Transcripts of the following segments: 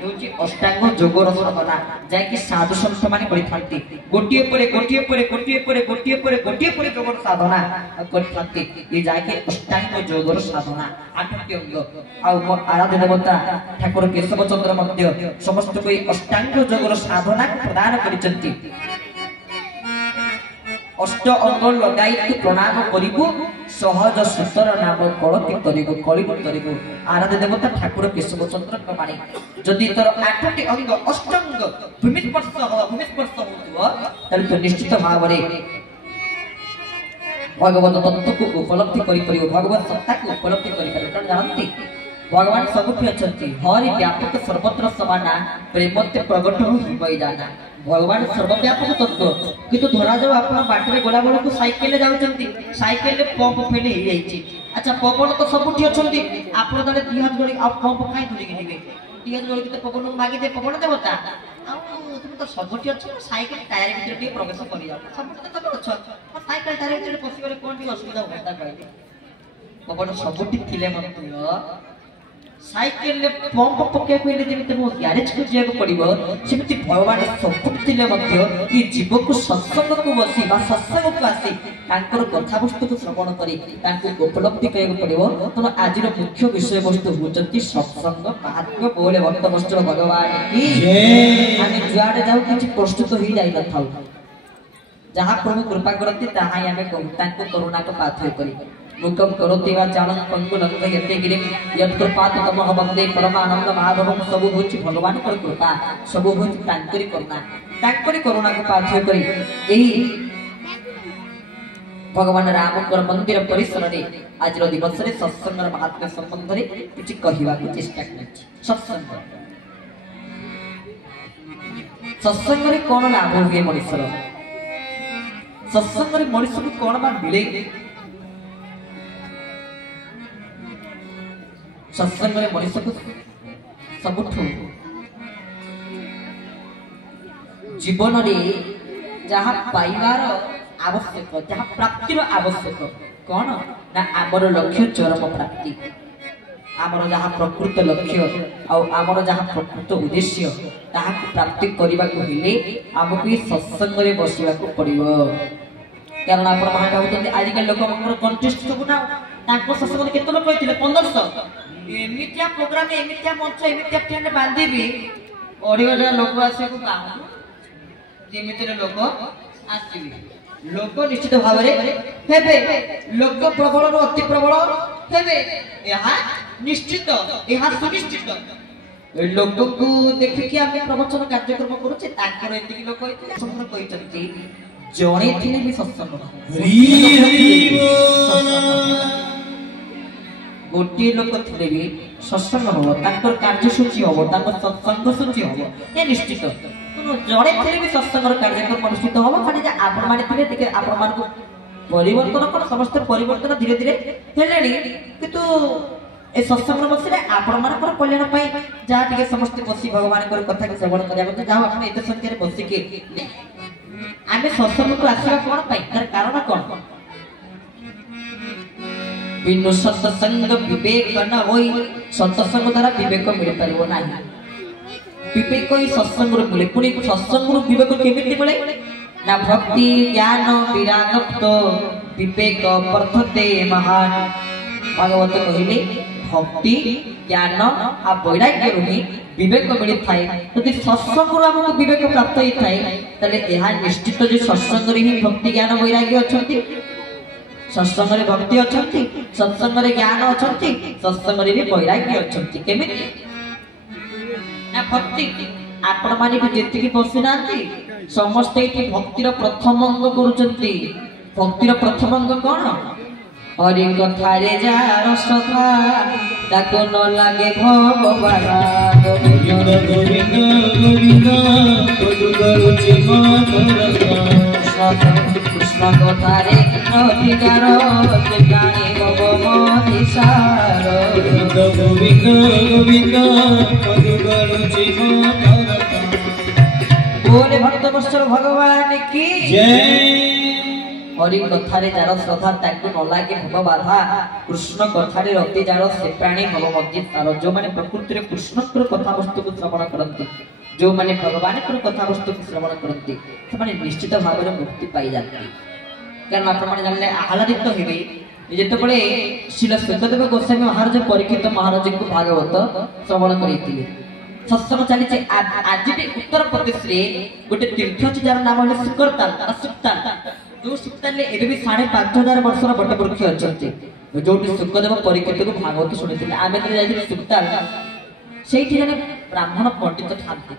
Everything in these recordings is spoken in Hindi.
ହେଉଛି ଅଷ୍ଟାଙ୍ଗ ଯୋଗର ସାଧନା, ଯାହାକି ସାଧୁ ସନ୍ଥ ମାନେ କରିଥାନ୍ତି। ଗୋଟିଏ ପରେ ଗୋଟିଏ ପରେ ଗୋଟିଏ ପରେ ଗୋଟିଏ ପରେ ଗୋଟିଏ ପରେ ଯୋଗର ସାଧନା କରିଥାନ୍ତି। ଏ ଯାହାକି ଅଷ୍ଟାଙ୍ଗ ଯୋଗର ସାଧନା 8ଟି ଅଙ୍ଗ। ଆଉ ମୋ ଆରାଧ୍ୟ ଦେବତା ଠାକୁର କେଶବ ଚନ୍ଦ୍ର ମଧ୍ୟ ସମସ୍ତଙ୍କୁ ଏହି ଅଷ୍ଟାଙ୍ଗ ଯୋଗର ସାଧନା ପ୍ରଦାନ କରିଛନ୍ତି। अष्ट अंग लगाई प्रणाम करिबु सहज सुतर नाम कलति करिबु कलिबु करिबु। आराध्य देवता ठाकुर केशव चंद्र कमाणी जदि तोर 8टी अंग अष्टांग भूमिस्पर्श होतुव तले तो निश्चित भाव रे भगवत तत्व को उपलब्धि करि परिबु, भगवत सत्ता को उपलब्धि करि परिबु। कारण जानନ୍ତି भगवान सबुठी अछंती, हरि व्यापक सर्वत्र समाना, प्रेमते प्रगट हो हिमई जाना। भगवान सर्वव्यापक तत्व किंतु धरा जाओ आपण बाटरे गोला बेला को साइकेल ले जाउचंती, साइकेल ले पंप फेल हे जाईची। अच्छा पवन तो सबुठी अछंती, आपण तले दी हाथ जोड़ी आ पंप काई धरि के निबे, दी हाथ जोड़ी के पवन मागी दे, पवन देवता आ तुम तो सबुठी अछ, साइकेल टायर भीतर टी प्रवेश करि जाओ, सबुठी तो अछ साइकेल टायर भीतर पसी गले कोन भी असुविधा होता कहले। पवन सबुठी थिले मत साइकेल ले पंप पके पहिले जेमिति मो गैरेज को जेको पड़िबो सेमिति भगवान सबुठी थिले मध्य ई जीव को सत्संग को बसी बा सत्संग को आसी तांकर कथा वस्तु को श्रवण करी तांको उपलब्धि कयको पड़िबो। तो आजिर मुख्य विषय वस्तु होचंती सत्संग महात्म्य बोले भक्त वस्तु भगवान की जय। हम जुआडे जाऊ किछि प्रस्तुत होई जाई न थाउ, जहां प्रभु कृपा करती ताहाई हमें तांको करुणा को पाथ्य करी। मुकम करोति वा चालं पंगुलंग यते गिरे यत्कृपात तमह वंदे परमानंद माधवम। सब होछि भगवान कर कृपा, सब होछि तांकरी करुणा को पाथ्य करी एही भगवान राम कर मंदिर परिसर रे आजिर दिवस रे सत्संग महात्म्य संबंध रे किछि कहिबा को चेष्टा करछि। सत्संग रे कोन लाभ हुए मनुष्यर, सत्संग रे मनुष्य को कोन बा मिले। सत्संग में मनुष्य को सबुठु जीवन रे जहाँ पाइबार आवश्यक, जहाँ प्राप्तिर आवश्यक कौन ना आमर लक्ष्य चरम प्राप्ति, आमर जहाँ प्रकृत लक्ष्य आमर जहाँ प्रकृत उद्देश्य ताहा प्राप्ति करने को हेले आमको सत्संग रे बसवा को पड़िबो। कारण आप भावुँ आजिकल लोक कंटेस्ट सब ना सत्संग केत लोक 1500 एमितिया प्रोग्राम एमितिया मंच एमितिया टेंट बांधीबी 2,000 लोक आसे को काम जेमिति लोक आसीबी। लोक निश्चित भाव रे हेबे, लोक प्रबल रो अति प्रबल हेबे, यहा निश्चित यहा सुनिश्चित। लोक को देखि कि हम प्रवचन कार्यक्रम करूचे ताकर एति लोक होइते संग्रह कहिसंती जणे थिले भी सत्संग गोटे लोक थे भी सत्संग हम कार्यसूची हम सत्संग सूची हम ये निश्चित। जड़े थे भी सत्संग कार्यक्रम अनुष्ठित हम खाली आपण परिवर्तन कौन समस्त परिवर्तन धीरे धीरे हेले किंतु ए सत्संग बसले आपण कल्याण जहाँ टे समस्त बसी भगवान कथा को श्रवण करा जहाँ आप एत संख्यार बसिके आम सत्संग को आसवा कौन तार कारण कौन बिनु सत्संग विवेक न होई, सत्संग द्वारा विवेक मिल पारिबो नाही। विवेक ही सत्संग मिले, पुणी सत्संग विवेक केमिति मिले ना भक्ति ज्ञान विरागत विवेक वर्धते महान। भागवत कहले भक्ति ज्ञान आ वैराग्य रही विवेक मिल थाए। यदि सत्संग हमको विवेक प्राप्त होई थाए तले एहा निश्चित जे सत्संग रे ही भक्ति ज्ञान वैराग्य अछंती, सत्संग रे भक्ति अछंती, सत्संग रे ज्ञान अछंती, सत्संग रे भी वैराग्य अछंती। केमिति ना भक्ति आपण माने भी जेति की बसी नांती समस्त एठी भक्तिर प्रथम अंग करूचंती। भक्तिर प्रथम अंग कोन हरि कथा रे जार सखा ताको न लागे भगवान गोविंद गोविंद गोविंद तोदु करूची मातर कृष्ण कथा रे अधिकार ते जाने भगवती सार गोविंद गोविंद गोविंद तोदु करूची मातर। बोले भक्त वत्सल भगवान की जय। हरि कथारे जार श्रद्धा ताकू न लागे भव बाधा कृष्ण कथारे रति जार से प्राणी भव मध्य तार जो माने प्रकृति रे कृष्ण कथा वस्तु को श्रवण करंती जो माने भगवान कथा वस्तु को श्रवण करंती से माने निश्चित भाव में मुक्ति पाई जाती कारण आपण माने जानले आह्लादित हेबे जेतेबेले श्रील सुखदेव गोस्वामी महाराज परीक्षित महाराज को भागवत श्रवण करिथिले सत्संग चली आज भी उत्तर प्रदेश रे गोटे तीर्थ अछि जार नाम है सुकरताल सुक्ताल जो सुक्ताल एबे भी 5500 वर्षर बट वृक्ष अछि जोटी सुखदेव परीक्षित को भागवत सुनिथिले आमे तो जाई सुक्ताल सेठी जने ब्राह्मण पंडित थांती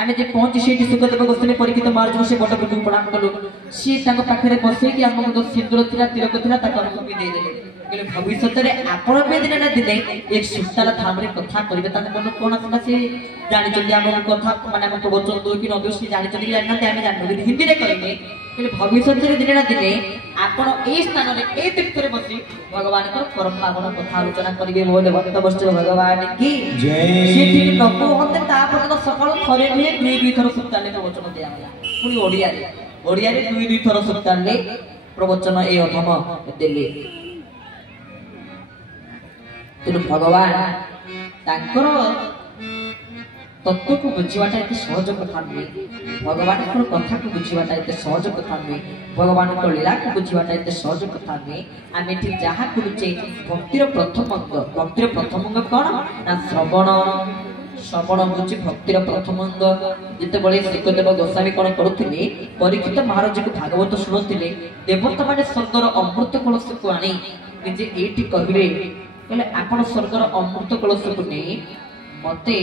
आमे जे पहुंची सेठी सुखदेव गोस्वामी परीक्षित महाराज से बट वृक्ष प्रणाम कलु सी ताको पाखरे बसै कि हमको जो सिंदूर थिला तिलक थिला ताको हमको भी दे देले कि भविष्य रे आपण बे दिन ना दिने एक सुक्ताल थामरे कथा करिवे ताको मन कोन कोन से जानि चली हमको कथा माने हम प्रवचन दो कि नदो से जानि चली जानि ना आमे जानि हिंदी रे करिवे कि भविष्य रे दिन ना दिने आपण ए स्थान रे ए तीर्थ रे बसी भगवान को परम पावन कथा आलोचना करिवे बोले भक्त वस्तु भगवान की जय सेठी नको होते ता पर सकाळ थरे भी दुई थर सुक्ताल प्रवचन दिया होला पुनी ओडिया रे दुई थर सुक्ताल प्रवचन ए अधम देले तेणु भगवान तांकर तत्व को बुझीवाटा एते सहज कथा नुहे भगवान कथा को बुझीवाटा एते सहज कथा नुहे भगवान को लीला को बुझीवाटा एते सहज कथा नुहे आमे ठीक जहा करूचे भक्तिर प्रथम अंग कोन ना श्रवण होची भक्तिर प्रथम अंग जते बळे सुखदेव गोस्वामी कोन करूथिले परीक्षित महाराज को भागवत सुनुथिले देवता माने स्वर्गर अमृत कलश को आनी जे एठी कहिबे कहले आपण स्वर्गर अमृत कलश को नै मते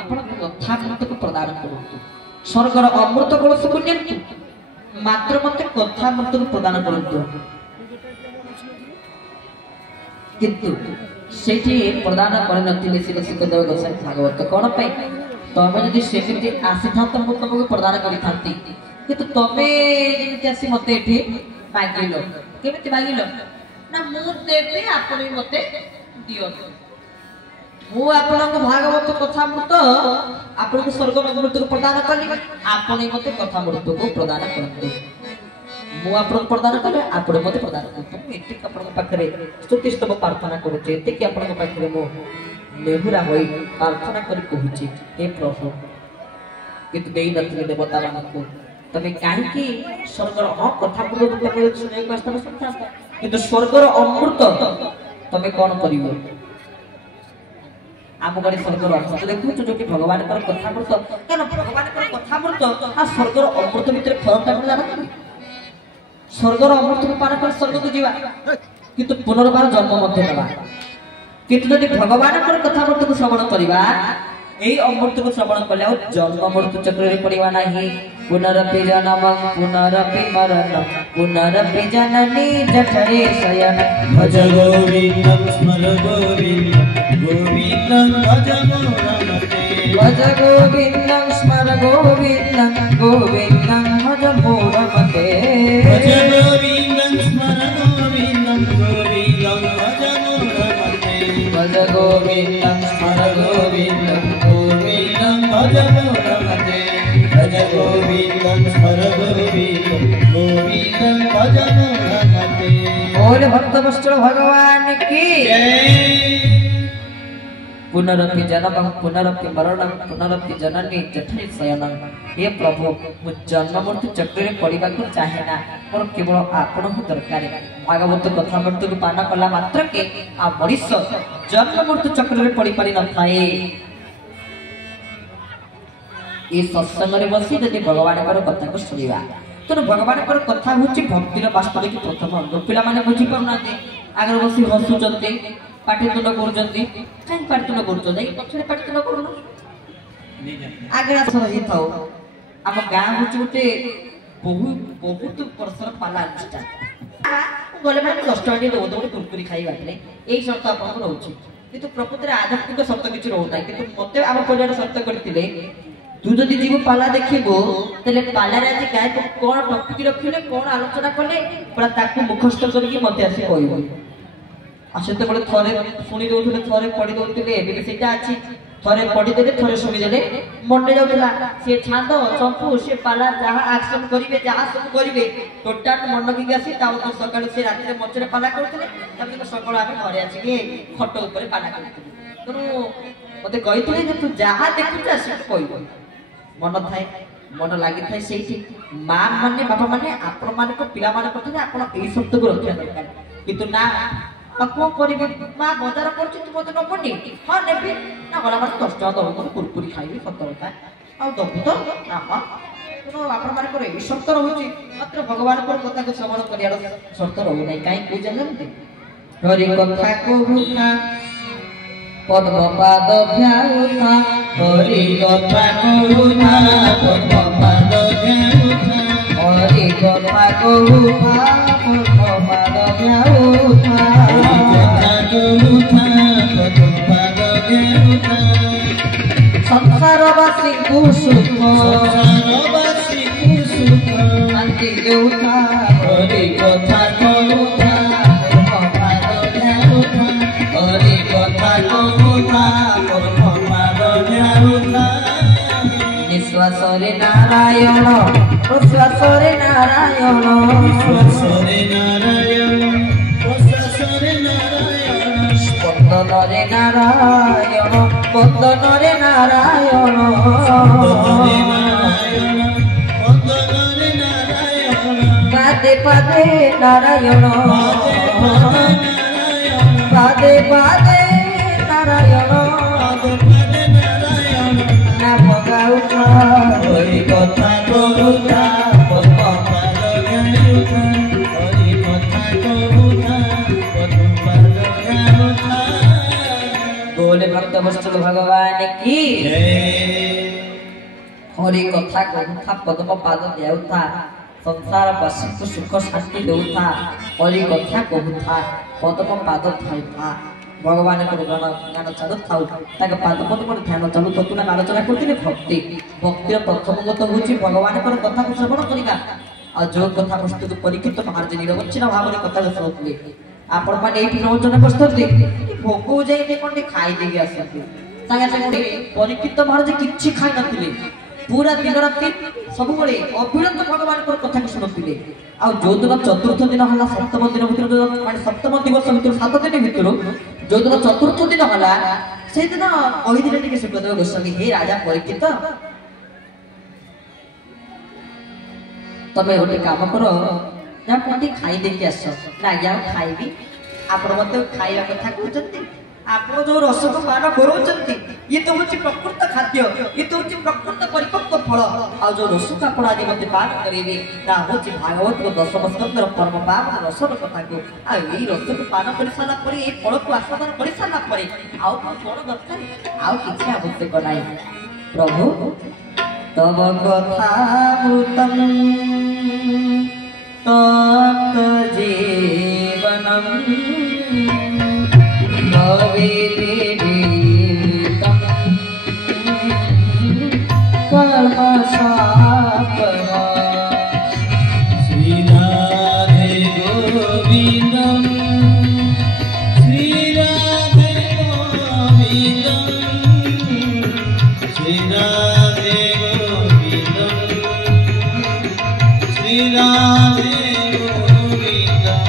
आपण कथा मत को प्रदान करतु स्वर्गर अमृत कलश को नै मात्र मते कथा मत को प्रदान करतु किंतु सेठी प्रदान कर नथिले श्री सुखदेव गोस्वामी भागवत कोन पे तमे जदि सेठी आसी था त हम तुमको प्रदान करि थांती किंतु तमे जेति आसी मते एठी मागिलो केमिति मागिलो ना मु देबे आपण मते दियो मु आपण को भागवत कथा मृत आपण को स्वर्ग अमृत को प्रदान कली आपण मते कथा मृत को प्रदान करतु मु आपण प्रदान कले आपण मते प्रदान करतु एति आपण पाखरे स्तुति स्तव प्रार्थना करूचे एति कि आपण पाखरे मु नेहुरा होई प्रार्थना करी कहूची हे प्रभु कित देई नथिले देवता मानको तमे काहे कि स्वर्गर कथा मृत को सुनै को आस्था संता किंतु स्वर्गर अमृत तमे कोन करिवो आम गरे स्वर्गर अमृत देखु जो कि भगवान पर कथा मृत केन भगवान पर कथा मृत आ स्वर्गर अमृत भीतर फरक ता जाना स्वर्गर अमृत को पान कर स्वर्ग को जीवा किंतु पुनर्बार जन्म मध्य देबा किंतु यदि भगवान पर कथा मृत को श्रवण करिबा एई अमृत को श्रवण कले जन्म मृत्यु चक्र रे पड़िबा नाही पुनरपि जन्मं पुनरपि मरणं पुनरपि जननी जठरे शयन भज गोविंदं स्मर गोविंदं गोविंदं भज मोरमते भज गोविंदं स्मर गोविंदं गोविंदं भज मोरमते भज गोविंदं स्मर गोविंदं गोविंदं भज मोरमते भज गोविंदं स्मर गोविंदं गोविंदं भज मोरमते भज गोविंदं स्मर गोविंदं गोविंदं भज मोरमते। बोल भक्त वत्सल भगवान की जय। पुनरपि जन्मं पुनरपि मरणं पुनरपि जननी जठरे शयनं हे प्रभु मु जन्म मृत्यु चक्र रे पड़िबा को चाहे ना पर केवल आपण को दरकार भागवत कथा मृत्यु को पान कला मात्र के आ मनुष्य जन्म मृत्यु चक्र रे पड़ी पारि न थाए ए सत्संग रे बसी यदि भगवान कर कथा को सुनिबा तो भगवान कर कथा होची भक्तिर वास्तविक प्रथम अंग पिला माने बुझी परना आगर बसी हसुचंती पाटितुंड करूचंती काई पाटितुंड करूचो दे पछरे पाटितुंड करूनो आगे असर ही थाओ हम गां होची उते बहुत परसर पाला अनुष्ठान गले माने 10 टका दो दो कुरकुरी खाई बाटले एई शर्त आपन रहउची किंतु प्रकृति रे आध्यात्मिक शर्त किछ रहउता किंतु मते हम परिवार शर्त करथिले तू जदि जीव पाला देखिबो तले पाला रे आज गाय को कोन टॉपिक रखिले कोन आलोचना करले पूरा ताकू मुखस्थ करके मते आसी कहइबो आसेते बळे थरे सुनी दोथले थरे पढी दोथले एबे सेटा अछि थरे पढ़ीदे थरे शुणीदे मंडे जाऊला से छांद चंपू से पाला जहाँ एक्शन करेंगे जहाँ सब करेंगे टोटाल मन की आसी सकाल से रात मचरे पाला करते सकाल आम घरे आसिक खट उपर पाला करते तेणु मत कही तू जहाँ देखुचा से कह मन थाए मन लगी थाए से माँ मैंने बापा मैंने आपण मान पिला शब्द को रखा दरकार किंतु ना कौन करेंगे माँ बजार कर तुम मत नबनी हाँ ने ना गला मास 10 टका दब कुरकुरी खाइबी सत कथा आ दबु तो ना हाँ तेणु आपण शर्त रोचे मात्र भगवान कथा को श्रवण कर शर्त रोना कहीं कौ जानते हरि कथा कहूना पद्म पाद भ्याउना हरि कथा कहूना पद्म पाद भ्याउना हरि कथा कहूना पद्म पाद भ्याउना संसारवासी सुख शांति देउता हरि कथा कहूना हरि कथा कहूना निश्वास रे नारायण प्रश्वास रे नारायण स्पंदन रे नारायण स्पंदन रे नारायण पादे पादे नारायण पादे पादे नारायण ना भगाउता हरि कथा कहूता पद्म पाद भ्याउता हरि कथा कहूता पद्म पाद भ्याउता बोले भक्त वत्सल भगवान की हरि कथा कहूता पद्म पाद भ्याउता संसार वासी को सुख शांति देउता हरि कथा कहूता पद्म पाद धरुता भगवान को ज्ञान चालू थाउ ताके पाद पद्म पर ध्यान चालू ततुना आलोचना करथिले भक्ति भक्तिर प्रथमगत होची भगवान को कथा को श्रवण करिबा आ जो कथा वस्तु को परीक्षित महाराज निरवच्छिन्न भाव में कथा सुनथले आपण माने एठी प्रवचन बसथले भोको जाई ते कोंडी खाई देगी आसथि संगे संगे परीक्षित महाराज किछि खाई नथिले पूरा दिन राति सब बड़े अविरत भगवान को कथा को सुनथिले आ जो दिन चतुर्थ दिन हला सप्तम दिन भितर माने सप्तम दिवस भितर 7 दिन भितर जो दिन चतुर्थ दिन हला से दिन कहि दिले टिके सुखदेव गोस्वामी हे राजा परीक्षित तमे गोटे काम करो जा कोंडी खाई देके आस ना या खाइबी आपण मते खाइबा कथा कहउचंती आपण जो रस को पान करोचंती ये तो होची प्रकृत खाद्य ये तो होची प्रकृत परिपक्व फल आ जो रस का आपण आज मते पान करेबे ता होची भागवत को दशम स्कंदर परम पावन रस कथा को आ ई रस को पान कर साला परे ए फल को आस्वादन कर साला परे आउ कोन दरकार आउ किछि आवश्यक नाही प्रभु तव कथा मृतम तप्त जीवनम भवेदितं कर्मशापः श्री राधे गोविन्दं श्री राधे गोविन्दं श्री राधे गोविन्दं श्री राधे गोविन्दं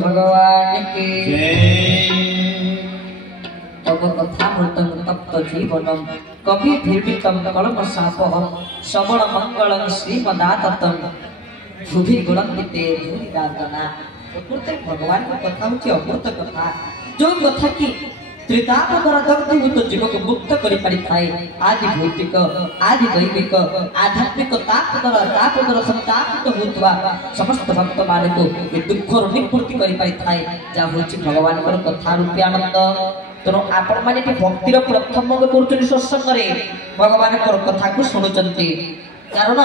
भगवान की तव कथामृतं तप्त जीवनं कवि भीर्भितं कलम शापहं श्रवण मंगलं श्रीमदाततं भुवि गुणन्विते भूरि राजना। प्रकृत भगवान को कथा होची अमृत कथा जो कथा की त्रिताप द्वारा दग्धीभूत जीव को मुक्त करि पारि थाए। आदि भौतिक आदि दैविक आध्यात्मिक ताप द्वारा संतापित होतवा समस्त भक्त मान को ए दुख निवृत्ति करि पारि थाए जा होची भगवान कर कथा रूपी आनंद। तेणु आपण माने भक्तिर प्रथम करुचन सत्संग रे भगवान कर कथा को सुनुचंती। कारण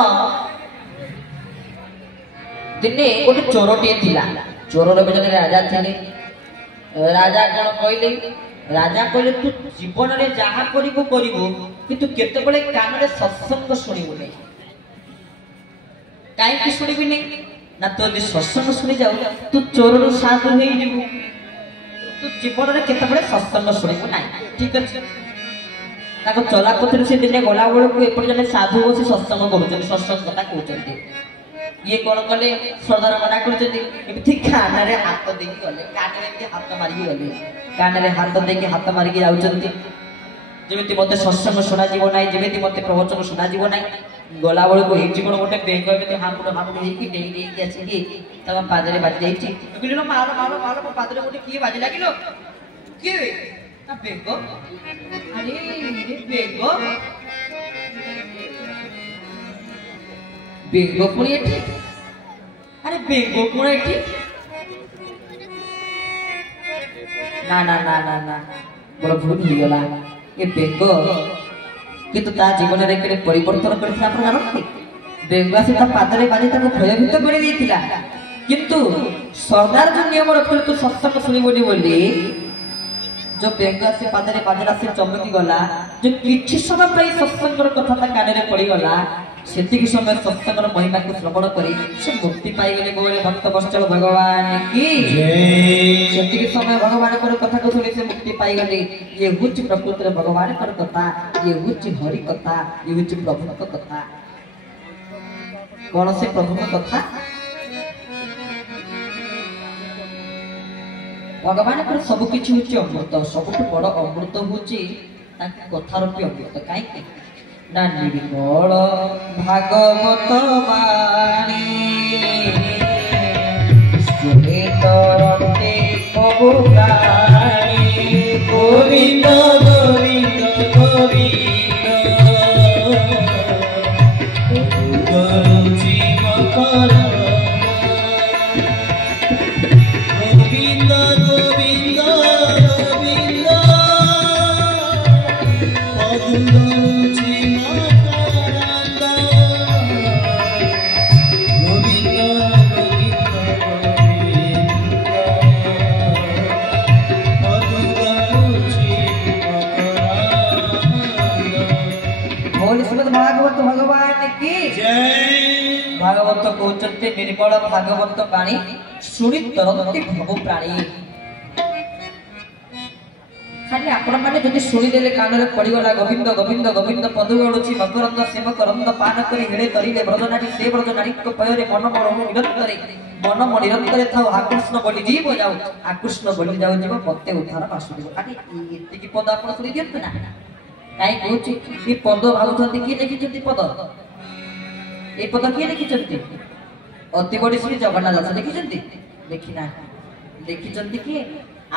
दिने गोटे चोरटे थिला चोर रे जने राजा थिले राजा कोन कहले राजा कहले तू जीवन रे जहा करिबो करिबो किंतु केते बेले कान रे सत्संग सुनिबो नै। काई कि सुनिबि नै ना तो यदि सत्संग सुनि जाऊ तू चोर रो साधु हेई जिवु तू जीवन रे केते बेले सत्संग सुनिबो नै। ठीक अछि ताको चला पथरे से दिने गला बेले को एपट जने साधु बसी सत्संग करूछन सत्संग कथा कहउछन्ती। ये कौन कले सरदार मना करते कान रे हाथ देकी गले कान रे हाथ मारिकी गले कान रे हाथ देकी हाथ मारिकी जाउछन्ती। जेमिति मते सत्संग सुना जीव नाही जेमिति मते प्रवचन सुना जीव नाही गला बेल को हेची कोन गोटे बेंग एमिति हामुड हेकी डेई डेई आछि कि तम पादरे बाजी जाइछि कहलिनो मारो मारो मारो मो पादरे गोटे की बाजी लागिलो के ना बेंग अरे बेंग बेंगो पुणी एठी अरे बेंगो पुणी एठी ना ना ना ना ना बड़ भूल हो गला ये बेंगो किंतु ता जीवन रे केरे परिवर्तन करथिला आपण जानथि बेंगो से ता पादरे बाजी ताको भयभीत कर देथिला किंतु सरदार जो नियम रखले तो सत्संग सुनिबोनी बोली जो बेंगो से पादरे बाजरा से चमकी गला जो किछि समय पई सत्संग कथा ता काने रे पड़ी गला सेतिक समय सत्संगर महिमा को श्रवण करी से मुक्ति पाई गेले गोले भक्त वत्सल भगवान की जय। सेतिक समय भगवान को कथा को सुनि से मुक्ति पाई गेले। ये हुच प्रकृति भगवान कर कथा ये हुच हरि कथा ये हुच प्रभु को कथा। कौन से प्रभु को कथा भगवान को सब किछि हुच अमृत सबटु बड़ अमृत हुची ताके कथा रूपी अमृत काई के निर्मल भागवत बाणी सुनितरते प्रभु प्राणी गोविंद गोविंद गोविंद गुरुजी मकर गोविंद गोविंद गोविंद भागवत भगवान की जय। भागवत कहते निर्मल भागवत प्राणी शुणी तरंती भव प्राणी खाली आपण माने जदि शुणी देले कान रे पड़ी गला गोविंद गोविंद गोविंद पदु गडुची मकरंद सेवक रंद पान करी हेडे तरीले ब्रजनाटी से ब्रजनाटी को पयरे मन मन निरंतर थाउ आकृष्ण बोली जीव जाऊ आकृष्ण बोली जाऊ जीव पत्ते उठार पासुदी खाली एति की पद आपण सुनि दियंतु ना काई कहूची ये पद भावुथंती किए लिखिछंती पद ए पद किए लिखिछंती अति बड़ी श्री जगन्नाथ दास लिखिछंती देखिना लिखिछंती कि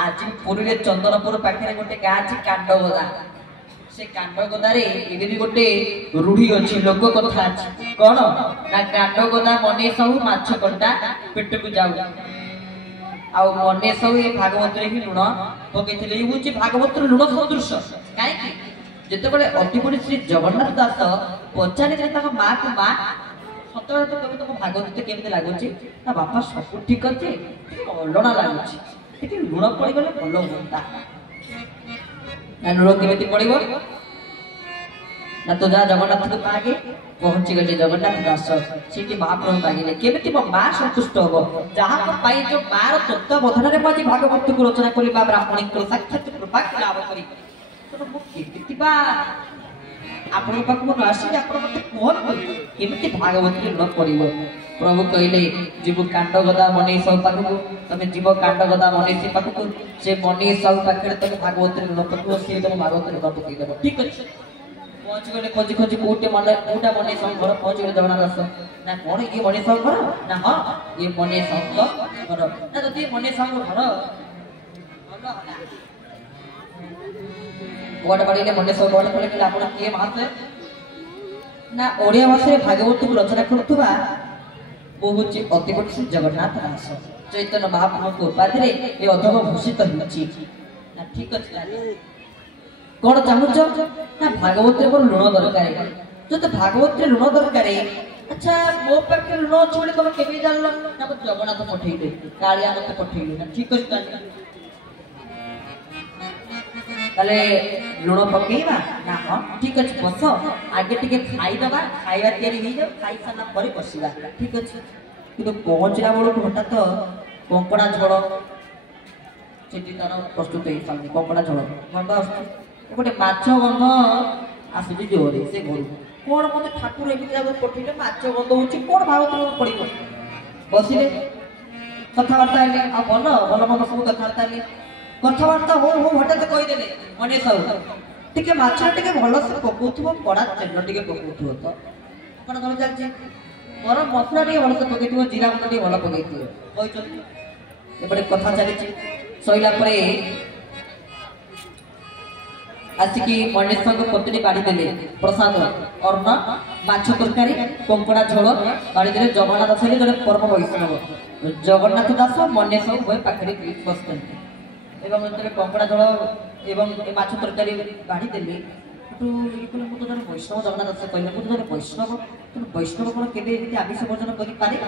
आज पुरी रे चंदनपुर पाखरे गोटे गाँ अछि कांडगोदा से कांडगोदा रे एबे भी गोटे रूढ़ी अछि लोक कथा अछि कोन ना कांडगोदा मने सब माछ कंटा पेट को जाऊ आ मने सब ए भागवत रे ही लुण पकेथिले होछि भागवत रे लुण सदृश काई कि जेते बळे अति बड़ी श्री जगन्नाथ दास पचारे जे ताको मां को मां सतरे तो कभी तो भागवत केमते लागुची ना बापा सब ठीक अछि अलणा लागुची एटी लुण पड़ी गले भलो होता ना लुण केमते पड़िबो ना तो जा जगन्नाथ को आगे पहुंची गले जगन्नाथ दास सेठी महाप्रभु मांगिले केमते मो मां संतुष्ट होबो जहां को पाई जो मार तत्वबोधन रे मजी भागवत को रचना करी बा ब्राह्मणी को साक्षात कृपा लाभ करी तो मो केतिबा आपण पाक मो आसी आपण मते कोन केमते भागवत रे न पड़िबो प्रभु कहले जीव कांड गदा मनीष पाखक तमें जीव कांड गदा मनीष पाखक से मनीष पाखे तुम भागवत ऋण पकड़ सी तुम भागवत ऋण पकईदेव ठीक अच्छे पहुंच गले खोजी खोजी कौटे मन कौटा मनीष घर पहुंच गले जगन्नाथ दास ना कौन ये मनीष घर ना हाँ ये मनीष घर ना जदि मनीष घर गोटे बाड़ी मनीष गोटे पड़े आप किए महाशय ना ओडिया भाषा भागवत को रचना करुवा बहुत अतिकोट श्री जगन्नाथ दास चैतन्य महाप्रभु उपाधि ये अधम भूषित हो ठीक अच्छे कौन चाहूच ना भागवत मोर लुण दरकार जो तो भागवत लुण दरकार अच्छा मो पाखे लुण अच्छे तुम केमी जान ना जगन्नाथ पठेले कालिया मत पठेले ना ठीक अच्छे ताले लुण पकेवा ना हाँ ठीक अच्छे बस आगे टिके खाईदबा खाଇବା तैयारी हो जाओ खाई सारा पर बसवा ठीक अच्छे कि पहुँचला बेलू हठात कंकड़ा झोल से तार प्रस्तुत हो सारी कंकड़ा झोल गंध गोटे माछ गंध आसुची जोरे से घर कौन मत ठाकुर एमती पठेले माछ गंध हो कौन भाव पड़ो बसिले कथबार्ता हेले आ भल भल मन सब कथबार्ता हेले कथबार्ता हो हठात कहीदेले मनीष साहू टिके माछ टिके भल से पकाउथबो कड़ा तेल टिके पकाउथबो तो कौन कौन चलछि गरम मसला टिके भल से पकाइथबो जीरा गुंड टिके भल पकाइथबो कहछन एपटे कथा चलीछि सइला परे आसिकी मनीष साहू पत्नी बाड़ी देले प्रसाद अर्ण माछ तरकारी कंकड़ा झोल बाड़ी देले जगन्नाथ दास जड़े परम वैष्णव जगन्नाथ दास मनीष साहू पाखे बसते एवं कंकड़ा झोल एवं माछ तरकारी बाढ़ी देली मुझे जन वैष्णव जगन्नाथ दास कहले मुझे जन वैष्णव तुम वैष्णव कौन के आमिष भोजन करे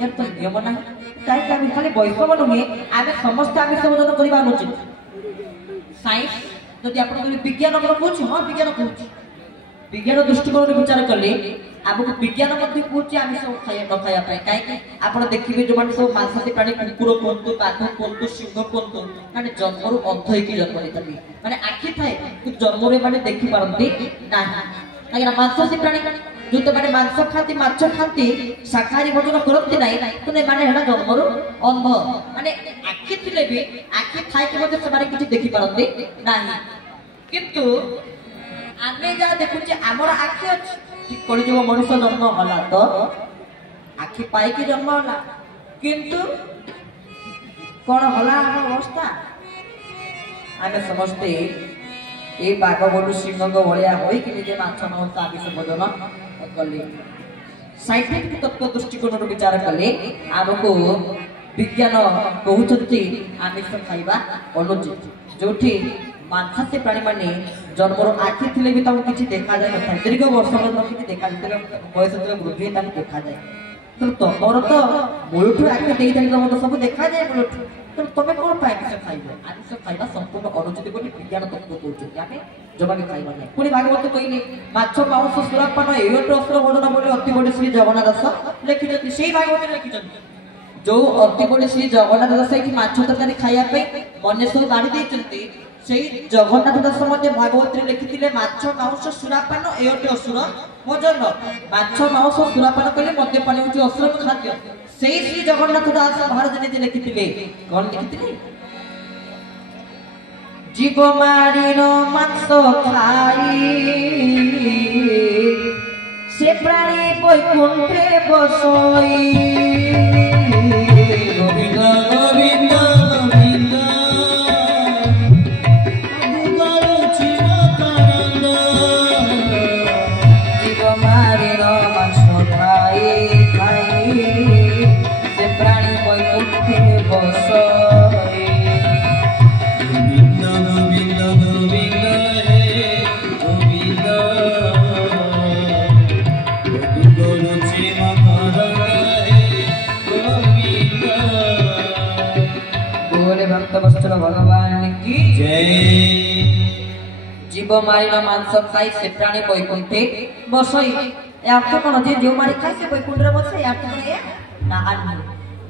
यार तो नियम ना कहीं खाली वैष्णव नुहे आम समस्त आमिष भोजन करवा उचित साइंस जदि आप विज्ञान कहूँ हाँ विज्ञान कहूँ विज्ञान दृष्टिकोण विचार कले आमको विज्ञान कहूँ आमिष न खायापी कहीं आप देखिए जो मैंने सब मांसाशी प्राणी कुकुर कहतु बाघ कहतु सिंह कहतु मैंने जन्म अंध होगी जन्म लेते मैंने आखि थाए कि जन्म मैंने देखिपारती ना कहीं मांसाशी प्राणी जो तो मैंने मांस खाती माछ खाती शाकाहारी भोजन करती ना तो मैंने जन्म अंध माने आखि थे भी आखि थाई कि देखिपारती ना किंतु आमे जहाँ देखुचे आमर आखि अच्छी कलिजुग मनुष्य जन्म हला तो आखि पाई जन्म हला किंतु कौन हला आम अवस्था आमे समस्ते ये बाघ बोलू सिंह भाया होजे माछ मांस आमिष भोजन कले साइंटिफिक तत्व दृष्टिकोण विचार कले आमको विज्ञान कहते आमिष खाइबा अनुचित जो मांसाशी प्राणी माने जन्मर आखि थे भी किसी देखा जाए ना दीर्घ वर्ष किसी देखा बयस वृद्धि देखा जाए तो तुम तो मूलठू आखि दे तुम तो सब देखा जाए मूलठू तो तुम कौन आमिष खाइब आमिष खाइबा संपूर्ण अनुचित बोली विज्ञान तत्व कहते आम जमा भी खाइबा नहीं पुणी भागवत कहले माछ मांस सुरापान एवं अस्त्र भोजन बोली अति बड़ी श्री जगन्नाथ दास लिखिं से भागवत लिखिं जो अति बड़ी श्री जगन्नाथ दास ये माछ तरकारी खायापी मनीष बाढ़ी देते से जगन्नाथ दास भागवत लिखिते माछ मांस सुरापान एवं असुर भोजन माछ मांस सुरापान कहले मद्यपान हूँ असुर खाद्य से श्री जगन्नाथ दास महाराज निजे लिखिते कौन लिखिते जीव मारिन मांस खाई से प्राणी बैकुंठे बसई भगवान की जय। जीव मारिन मांस खाई से प्राणी बैकुंठे बसई अर्थ कौन जे जो मारी खाई से बैकुंठे बसई अर्थ कौन ना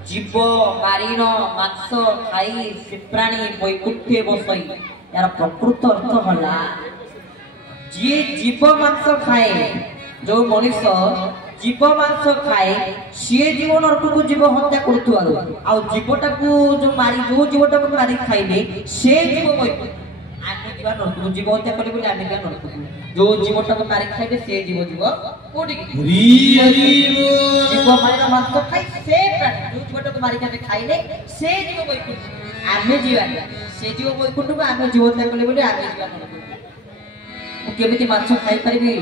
जीव मारिन मांस खाई से प्राणी बैकुंठे बसई यार प्रकृत अर्थ हला जी जीव मांस खाए जो मनुष्य जीव मांस खाए सी जीव नरक को जीव हत्या करुथुआरो आ जीवटा को जो मारी जो जीवटा को मारी खाइले से जीव आमे जीवा नरक को जीव हत्या करले बोले आमे जीवा नरक को जो जीवटा को मारी खाइले से जीव कोडी जीव मारी मांस खाइ से प्राणी जो जीवटा को मारी खाइले से जीव वैकुंठ आमे जीवा से जीव वैकुंठ को आमे जीव हत्या करले बोले आमे जीवा नरक को केमिति मांस खाइ परिबी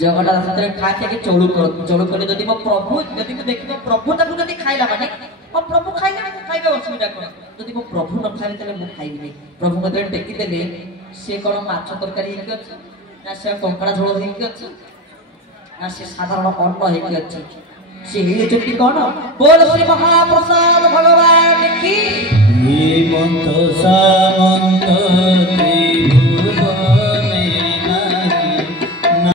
जगन्नाथ सतरे खाते के चोड़ू करे जदि मो प्रभु जदि को देखि मो प्रभु ताकू जदि खाइला माने मो प्रभु खाइले मो खाइबे असुविधा कोन जदि मो प्रभु न खाइले तले मो खाइबी नै प्रभु मते टेकी देले से कोन माछ तरकारी हेकि अछि ना से कंकड़ा झोल हेकि अछि ना से साधारण अन्न हेकि अछि से हेले चट्टी कोन बोल श्री महाप्रसाद भगवान की